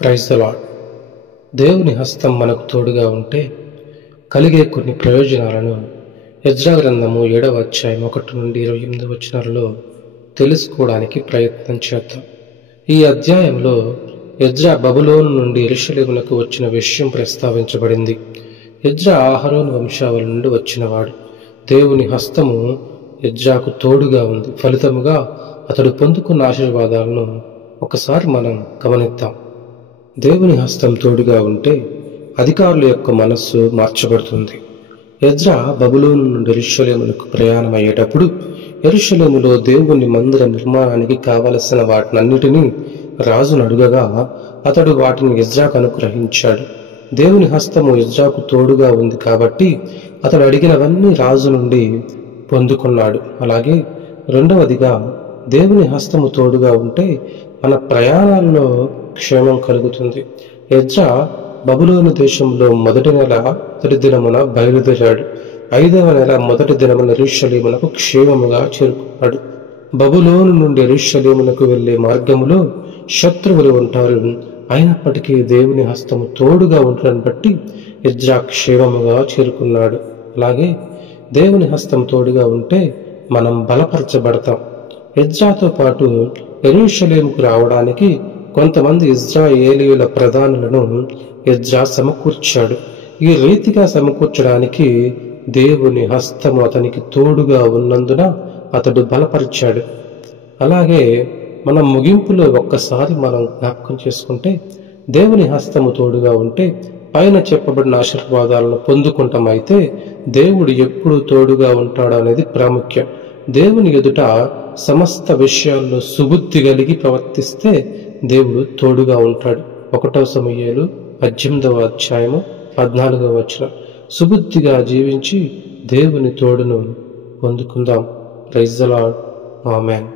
Praise the lord. దేవుని హస్తం మనకు తోడుగా ఉంటే కలిగే కొన్ని ప్రయోజనాలను ఎజ్రా గ్రంథము 7వ అధ్యాయం 1 నుండి 28 వచనాలలో తెలుసుకోవడానికి ప్రయత్నం చేద్దాం. ఈ అధ్యాయంలో ఎజ్రా బబులోను నుండి యెరూషలేమునకు వచ్చిన విషయం ప్రస్తావించబడింది. ఎజ్రా అహరోను వంశావళి నుండి వచ్చినవాడు. దేవుని హస్తము ఎజ్రాకు తోడుగా ఉంది. ఫలితముగా అతడు పొందుకున్న ఆశీర్వాదాలను ఒకసారి మనం గమనిద్దాం. దేవుని హస్తం తోడుగా ఉంటే అధికారుల యొక్క మనస్సు మార్చబడుతుంది. ఎజ్రా బబులోను నుండి యెరూషలేమునకు ప్రయాణమయ్యేటప్పుడు యెరూషలేములో దేవుని మందిర నిర్మాణానికి కావలసిన వాటినన్నిటినీ రాజును అడుగగా అతడు వాటిని ఎజ్రాకు అనుగ్రహించాడు. దేవుని హస్తము ఎజ్రాకు తోడుగా ఉంది కాబట్టి అతడు అడిగినవన్నీ రాజు నుండి పొందుకున్నాడు. అలాగే రెండవదిగా, దేవుని హస్తము తోడుగా ఉంటే మన ప్రయాణాల్లో క్షేమం కలుగుతుంది. ఎజ్రా బబులోను దేశంలో మొదటి నెల మొదటి దినమున బయలుదేరాడు. 5వ నెల మొదటి దినమున యెరూషలేమునకు క్షేమముగా చేరుకున్నాడు. బబులోను నుండి యెరూషలేమునకు వెళ్లే మార్గములో శత్రువులు ఉంటారు. అయినప్పటికీ దేవుని హస్తము తోడుగా ఉండడం బట్టి ఎజ్రా క్షేమముగా చేరుకున్నాడు. అలాగే దేవుని హస్తం తోడుగా ఉంటే మనం బలపరచబడతాం. ఎజ్రాతో పాటు యెరూషలేముకు రావడానికి కొంతమంది ఇశ్రాయేలీయుల ప్రధానులను ఎజ్రా సమకూర్చాడు. ఈ రీతిగా సమకూర్చడానికి దేవుని హస్తము అతనికి తోడుగా ఉన్నందున అతడు బలపరిచాడు. అలాగే మన ముగింపులో ఒక్కసారి మనం జ్ఞాపకం చేసుకుంటే, దేవుని హస్తము తోడుగా ఉంటే పైన చెప్పబడిన ఆశీర్వాదాలను పొందుకుంటాం. అయితే దేవుడు ఎప్పుడు తోడుగా ఉంటాడు అనేది ప్రాముఖ్యం. దేవుని ఎదుట సమస్త విషయాల్లో సుబుద్ధి కలిగి ప్రవర్తిస్తే దేవుడు తోడుగా ఉంటాడు. 1 సమూయేలు 18వ అధ్యాయము 14వ వచనం. సుబుద్ధిగా జీవించి దేవుని తోడును పొందుకుందాం. Praise the Lord. ఆమేన్.